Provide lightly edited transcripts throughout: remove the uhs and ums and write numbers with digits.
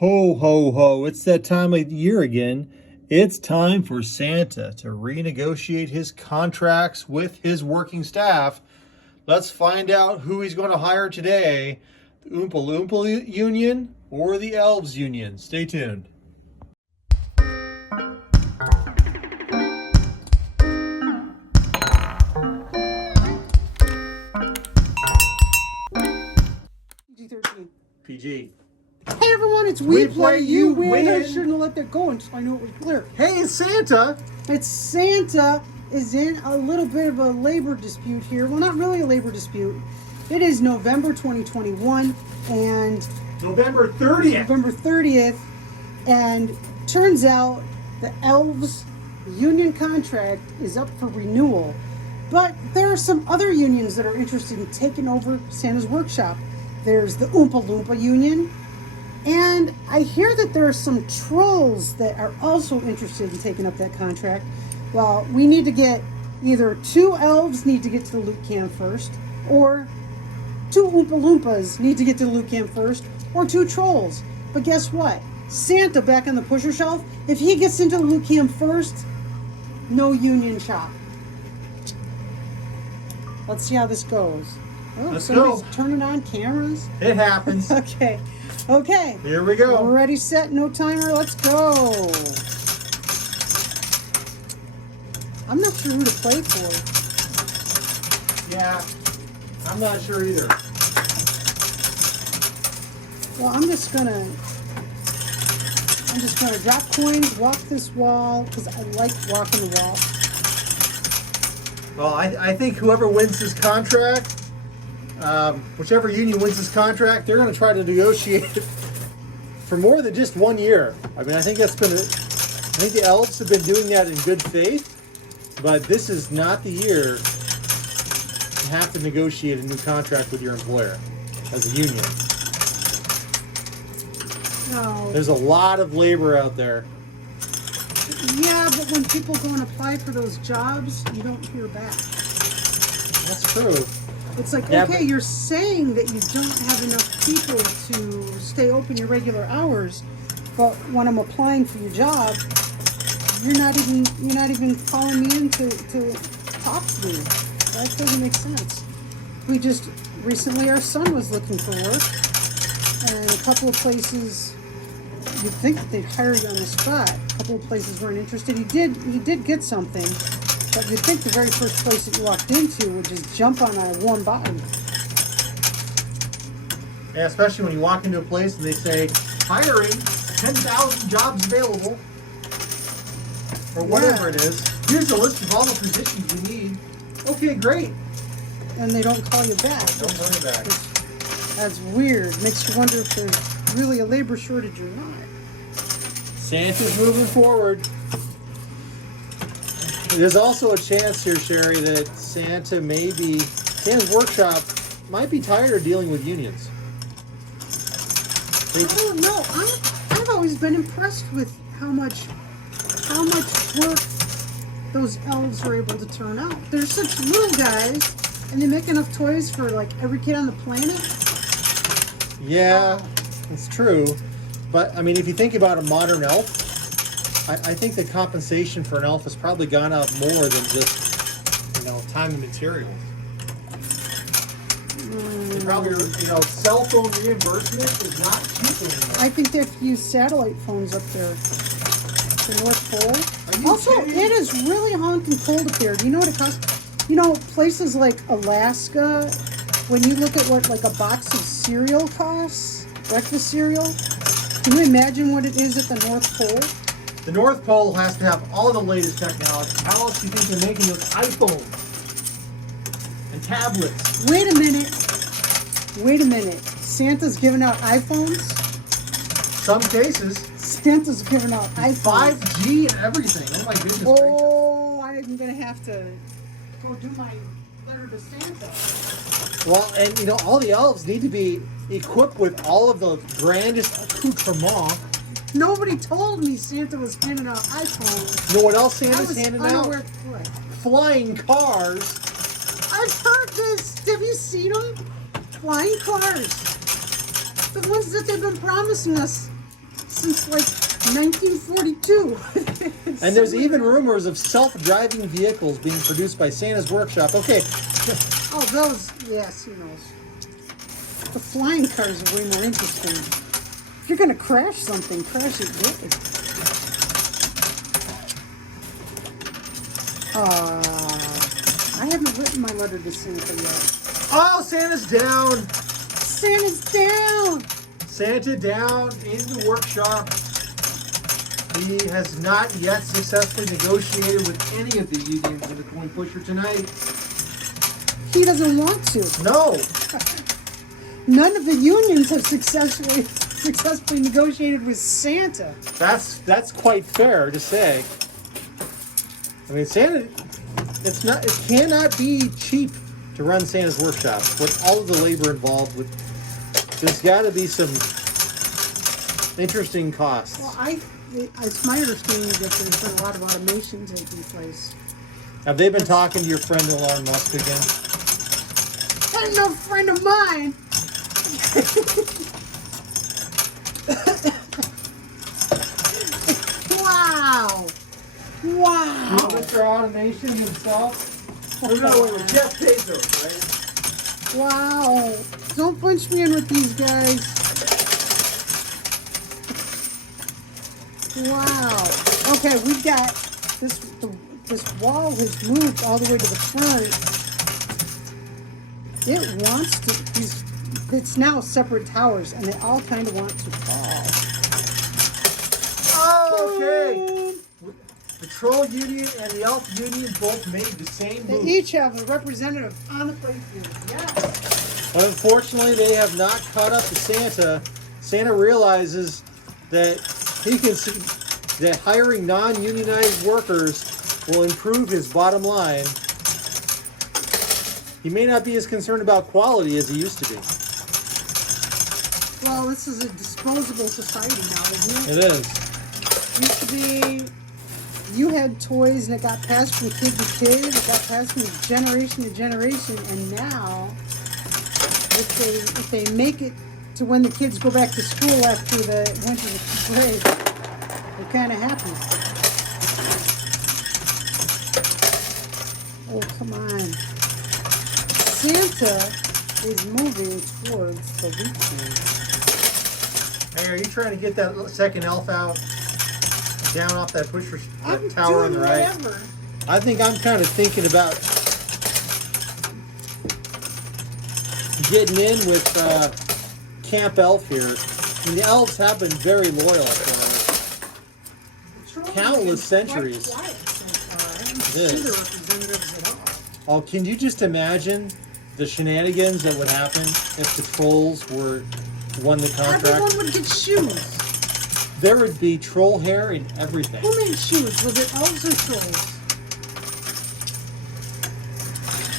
Ho, ho, ho. It's that time of year again. It's time for Santa to renegotiate his contracts with his working staff. Let's find out who he's going to hire today. The Oompa Loompa Union or the Elves Union. Stay tuned. PG-13. PG. Hey everyone, it's We Play, You Win. I shouldn't have let that go until I knew it was clear. Hey, it's Santa. It's Santa is in a little bit of a labor dispute here. Well, not really a labor dispute. It is November 2021 and November 30th. November 30th, and turns out the Elves union contract is up for renewal. But there are some other unions that are interested in taking over Santa's workshop. There's the Oompa Loompa Union. And I hear that there are some trolls that are also interested in taking up that contract. Well, we need to get either two elves need to get to the loot can first, or two Oompa Loompas need to get to the loot can first, or two trolls. But guess what? Santa back on the pusher shelf, if he gets into the loot can first, no union shop. Let's see how this goes. Oh, Let's somebody's go. turning on cameras. It happens. Okay. Here we go. Ready, set, no timer. Let's go. I'm not sure who to play for. Yeah, I'm not sure either. Well, I'm just gonna drop coins, walk this wall, because I like walking the wall. Well, I think whoever wins this contract, whichever union wins this contract, they're going to try to negotiate for more than just 1 year. I mean, I think I think the Elves have been doing that in good faith, but this is not the year to have to negotiate a new contract with your employer as a union. No. There's a lot of labor out there. Yeah, but when people go and apply for those jobs, you don't hear back. That's true. It's like, Yeah, okay, you're saying that you don't have enough people to stay open your regular hours, but when I'm applying for your job, you're not even calling me in to talk to me. That doesn't make sense. We just recently, our son was looking for work, and a couple of places, you'd think that they'd hire you on the spot. A couple of places weren't interested. He did get something, but you'd think the very first place that you walked into would just jump on a warm bottom. Yeah, especially when you walk into a place and they say, hiring, 10,000 jobs available, or whatever it is. Here's a list of all the positions you need. Okay, great. And they don't call you back. Don't call you back. That's weird. Makes you wonder if there's really a labor shortage or not. Santa's moving forward. There's also a chance here, Sherry, that Santa's workshop might be tired of dealing with unions. I don't know. I've always been impressed with how much work those elves are able to turn out. They're such little guys, and they make enough toys for like every kid on the planet. Yeah, it's true. But, I mean, if you think about a modern elf, I think the compensation for an elf has probably gone up more than just, time and materials. They probably, cell phone reimbursement is not cheap anymore. I think they have to use satellite phones up there. The North Pole. Are you Also, kidding? it is really honking cold up there. Do you know what it costs? Places like Alaska, when you look at what like a box of cereal costs, breakfast cereal, can you imagine what it is at the North Pole? The North Pole has to have all the latest technology. How else do you think they're making those iPhones and tablets? Wait a minute. Santa's giving out iPhones? Some cases, Santa's giving out iPhones. 5G and everything. Oh my goodness. Oh, I'm going to have to go do my letter to Santa. Well, and all the elves need to be equipped with all of the grandest accoutrements. Nobody told me Santa was handing out iPhones. You know what else Santa's handing out? Unaware of what? Flying cars. I've heard this. Have you seen them? Flying cars. The ones that they've been promising us since like 1942. And there's even rumors of self-driving vehicles being produced by Santa's workshop. Okay. Oh, those, yes, he knows. The flying cars are way more interesting. If you're gonna crash something, crash it good. I haven't written my letter to Santa yet. Oh, Santa's down. Santa's down. Santa down in the workshop. He has not yet successfully negotiated with any of the unions in the coin pusher tonight. He doesn't want to. No. None of the unions have successfully negotiated with Santa. That's quite fair to say. I mean, Santa, it cannot be cheap to run Santa's workshop with all of the labor involved. There's got to be some interesting costs. Well, it's my understanding that there's been a lot of automation taking place. Have they been talking to your friend Elon Musk again? That's no friend of mine. Wow. Wow. Mr. Automation himself? We're going with Jeff Bezos, right? Wow. Don't punch me in with these guys. Wow. Okay, we've got this wall has moved all the way to the front. It wants to, it's now separate towers, and they all kind of want to fall. Oh, okay. The Troll Union and the Elf Union both made the same They move. each have a representative on the playfield. Yes. But unfortunately, they have not caught up to Santa. Santa realizes that he can see that hiring non-unionized workers will improve his bottom line. He may not be as concerned about quality as he used to be. Well, this is a disposable society now, isn't it? It is. Used to be, you had toys and it got passed from kid to kid, it got passed from generation to generation, and now, if they make it to when the kids go back to school after the winter break, they're kind of happy. Oh, come on. Santa is moving towards the weekend. Hey, are you trying to get that second elf out? Down off that pusher I'm tower on the doing right? whatever. I think I'm kind of thinking about getting in with Camp Elf here. I mean, the elves have been very loyal for countless centuries. Quite quiet so far. I haven't It seen is. the representatives at all. Oh, can you just imagine the shenanigans that would happen if the trolls won the contract? Everyone would get shoes. There would be troll hair in everything. Who made shoes? Was it elves or trolls?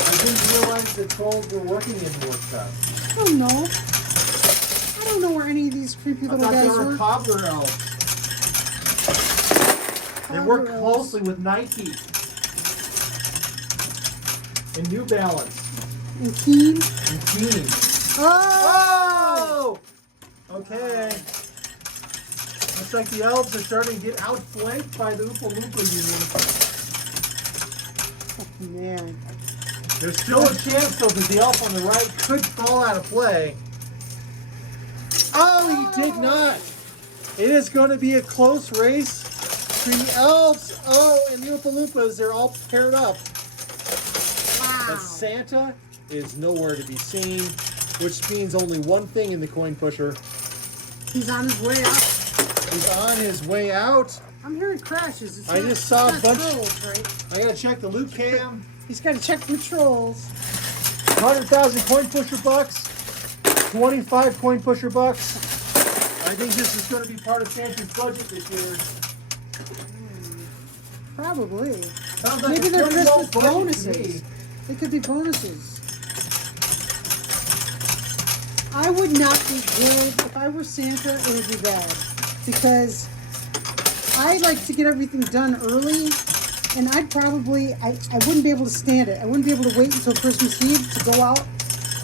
I didn't realize the trolls were working in the workshop. I don't know. I don't know where any of these creepy I little thought guys they were were. cobbler elves. They Cobbler work elves. closely with Nike and New Balance And Keen. and Team. Oh! Oh! Okay. Looks like the elves are starting to get outflanked by the Oompa Loompa Union. Man. There's still a chance, though, that the elf on the right could fall out of play. Oh, he did not. It is going to be a close race between the elves. Oh, and the Oompa Loompas. They're all paired up. Wow. But Santa is nowhere to be seen, which means only one thing in the coin pusher. He's on his way up. He's on his way out. I'm hearing crashes. It's I not- just saw it's a not bunch- trolls, right? I gotta check the loot cam. He's got to check for trolls. 100,000 coin pusher bucks. 25 coin pusher bucks. I think this is going to be part of Santa's budget this year. Probably. Sounds like Maybe a they're pretty low Christmas budget to bonuses. me. They could be bonuses. I would not be good. If I were Santa, it would be bad. Because I like to get everything done early, and I wouldn't be able to stand it. I wouldn't be able to wait until Christmas Eve to go out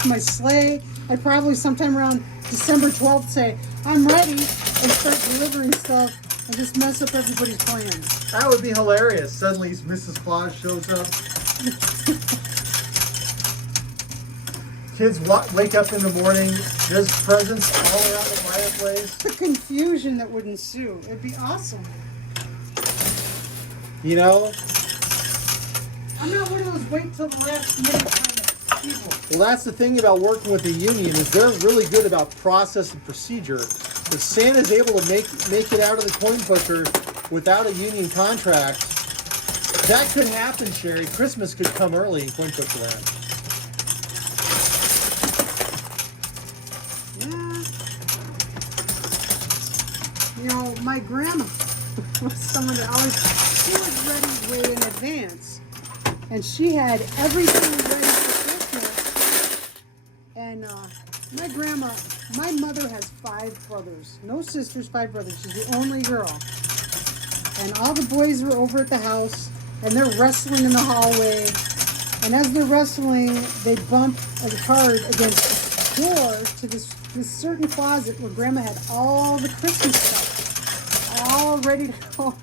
to my sleigh. I'd probably sometime around December 12th say, I'm ready, and start delivering stuff and just mess up everybody's plans. That would be hilarious. Suddenly Mrs. Claus shows up. Kids wake up in the morning, there's presents all around the fireplace. The confusion that would ensue. It'd be awesome. You know? I'm not one of those wait till the last minute kind of people. Well, that's the thing about working with the union is they're really good about process and procedure. If Santa's able to make it out of the coin pusher without a union contract, that could happen, Sherry. Christmas could come early in coin pusher land. Yeah. You know, my grandma was someone that she was ready way in advance. And she had everything ready for Christmas. And my mother has 5 brothers. No sisters, 5 brothers. She's the only girl. And all the boys were over at the house, and they're wrestling in the hallway. And as they're wrestling, they bump a card against the door to this certain closet where Grandma had all the Christmas stuff, all ready to go.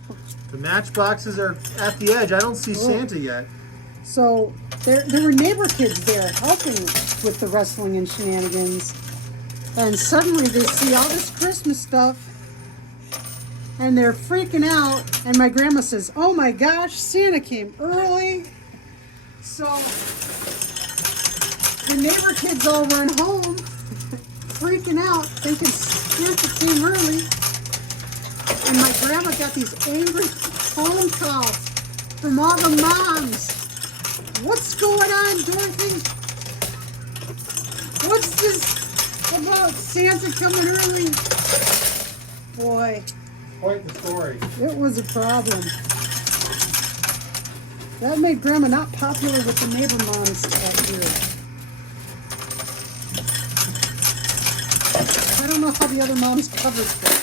The matchboxes are at the edge. I don't see Santa yet. So there were neighbor kids there helping with the wrestling and shenanigans. And suddenly they see all this Christmas stuff and they're freaking out. And my grandma says, "Oh my gosh, Santa came early." So the neighbor kids all run home, freaking out, thinking Santa came early. And my grandma got these angry phone calls from all the moms. "What's going on, Dorothy? What's this about Santa coming early?" Boy, Quite the story. it was a problem. That made Grandma not popular with the neighbor moms that year. I don't know how the other moms covered that.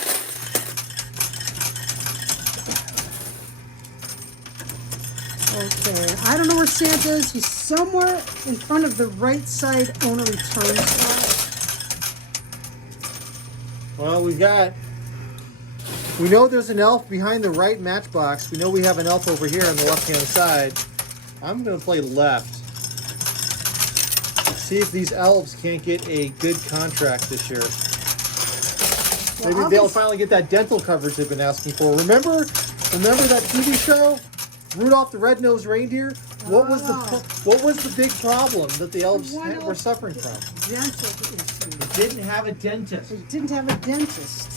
Okay, I don't know where Santa is. He's somewhere in front of the right side owner return slot. Well, we know there's an elf behind the right matchbox. We know we have an elf over here on the left-hand side. I'm going to play left. See if these elves can't get a good contract this year. Maybe they'll finally get that dental coverage they've been asking for. Remember that TV show? Rudolph the Red-Nosed Reindeer? What was the big problem that the elves were suffering from? Dental issue. They didn't have a dentist. They didn't have a dentist.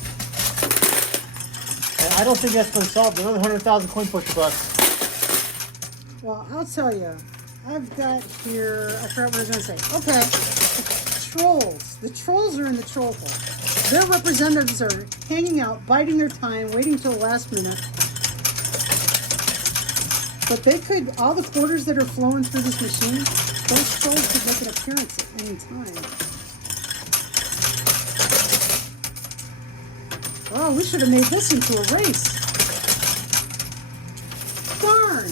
And I don't think that's been solved. Another 100,000 coin pusher bucks. Well, I'll tell you. I've got here, I forgot what I was going to say. Okay, trolls. The trolls are in the troll hole. Their representatives are hanging out, biding their time, waiting till the last minute. But they could, all the quarters that are flowing through this machine, those trolls could make an appearance at any time. Oh, we should have made this into a race. Darn.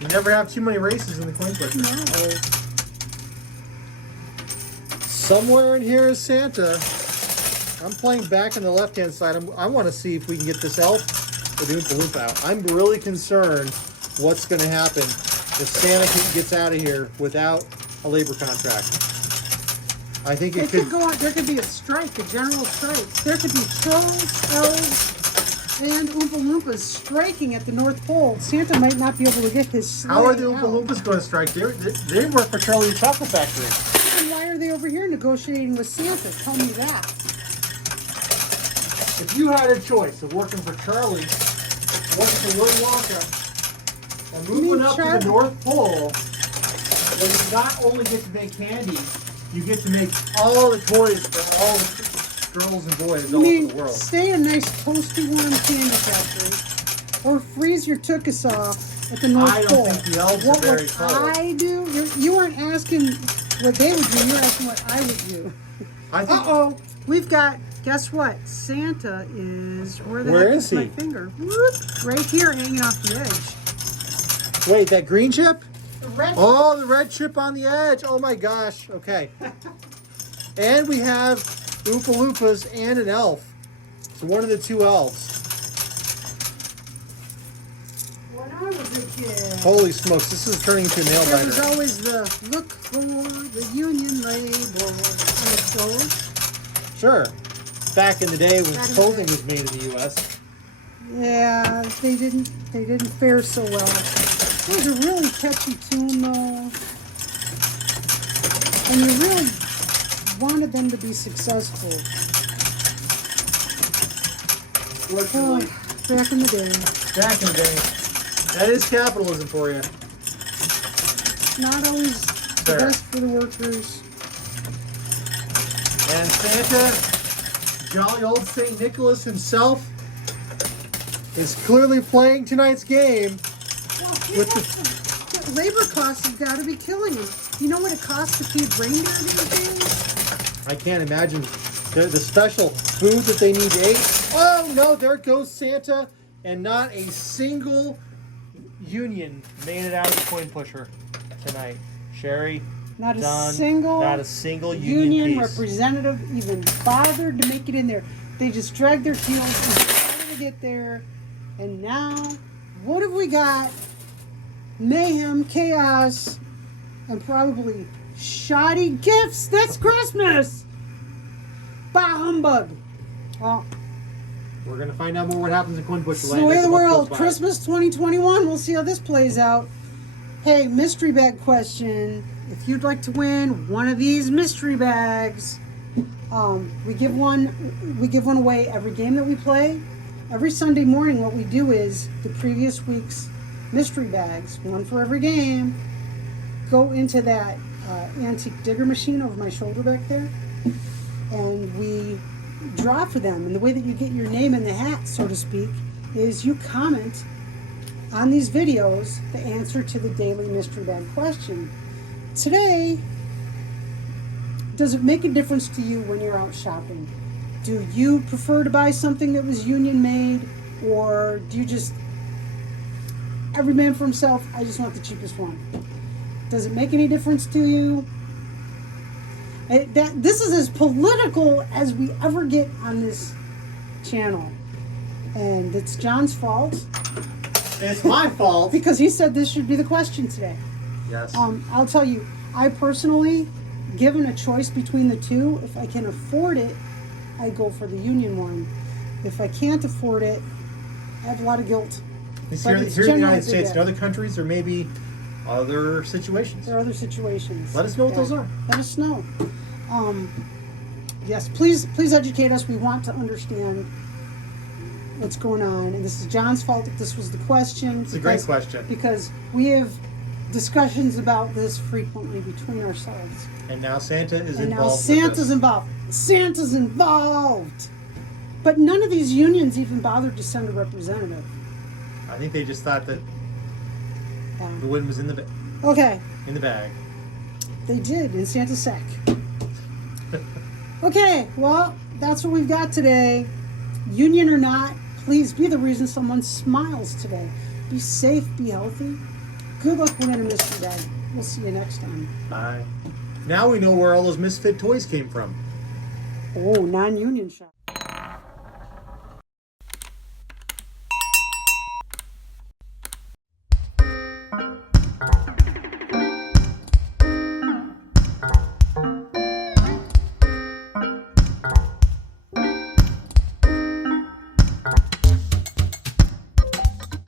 You never have too many races in the coin pusher. No. Somewhere in here is Santa. I'm playing back on the left-hand side. I want to see if we can get this elf or the Oompa Loompa out. I'm really concerned what's going to happen if Santa gets out of here without a labor contract. I think it could go on. There could be a strike, a general strike. There could be trolls, elves, and Oompa Loompas striking at the North Pole. Santa might not be able to get his sleigh How are the Oompa out. Loompas going to strike? They work for Charlie the Chocolate Factory. And why are they over here negotiating with Santa? Tell me that. If you had a choice of working for Charlie, working for Willy Wonka, or moving up to the North Pole, where you not only get to make candy, you get to make all the toys for all the girls and boys all over the world. Stay in a nice toasty warm candy factory, or freeze your tuchus off at the North Pole. I don't think the elves are very cold. What I do? You weren't asking what they would do. You're asking what I would do. Uh-oh. We've got, guess what? Santa is, where Where heck is he? My finger? Whoop, right here, hanging off the edge. Wait, that green chip? The red. Oh, the red chip on the edge. Oh my gosh. Okay. And we have Oompa Loompas and an elf. So one of the two elves. When I was a kid, Holy smokes, this is turning into a nail there was biter. always the look for the Union label on the stove. Sure. Back in the day when Back in the clothing day. was made in the U.S. Yeah, they didn't fare so well. It was a really catchy tune though. And you really wanted them to be successful. Fortunately, Back in the day. back in the day. That is capitalism for you. Not always the Fair. best for the workers. And Santa, jolly old St. Nicholas himself, is clearly playing tonight's game. Well, With the labor costs have got to be killing them. You know what it costs to feed reindeer these days? I can't imagine the special food that they need to eat. Oh no, there goes Santa, and not a single union made it out of the coin pusher tonight. Sherry, Not Don, a single not a single union piece. representative even bothered to make it in there. They just dragged their heels and tried to get there. And now, what have we got? Mayhem, chaos, and probably shoddy gifts. That's Christmas! Bah humbug! Well, We're gonna find out more what happens in coin pusher it's land. the way of as the month goes world. by. Christmas 2021. We'll see how this plays out. Hey, mystery bag question. If you'd like to win one of these mystery bags, we give one away every game that we play. Every Sunday morning, what we do is the previous week's mystery bags, one for every game, go into that antique digger machine over my shoulder back there, and we draw for them. And the way that you get your name in the hat, so to speak, is you comment on these videos the answer to the daily mystery bag question. Today, does it make a difference to you when you're out shopping? Do you prefer to buy something that was union made, or do you just, every man for himself, I just want the cheapest one? Does it make any difference to you? This is as political as we ever get on this channel. And it's John's fault It's my fault. because he said this should be the question today. Yes. I'll tell you, I personally, given a choice between the two, if I can afford it, I go for the union one. If I can't afford it, I have a lot of guilt. It's but here, it's here in the generally United States, big. in other countries, there may be other situations. There are other situations. Let us know what Yeah. those are. Let us know. Yes, please educate us. We want to understand what's going on. And this is John's fault that this was the question. It's a great question. Because we have discussions about this frequently between ourselves. And now Santa is And now involved. Santa's with this. involved. Santa's involved. But none of these unions even bothered to send a representative. I think they just thought that the win was in the Okay, bag. they did in Santa's sack. Okay, well, that's what we've got today. Union or not, please be the reason someone smiles today. Be safe, be healthy. Good luck winning a mystery bag. We'll see you next time. Bye. Now we know where all those misfit toys came from. Oh, non-union shop.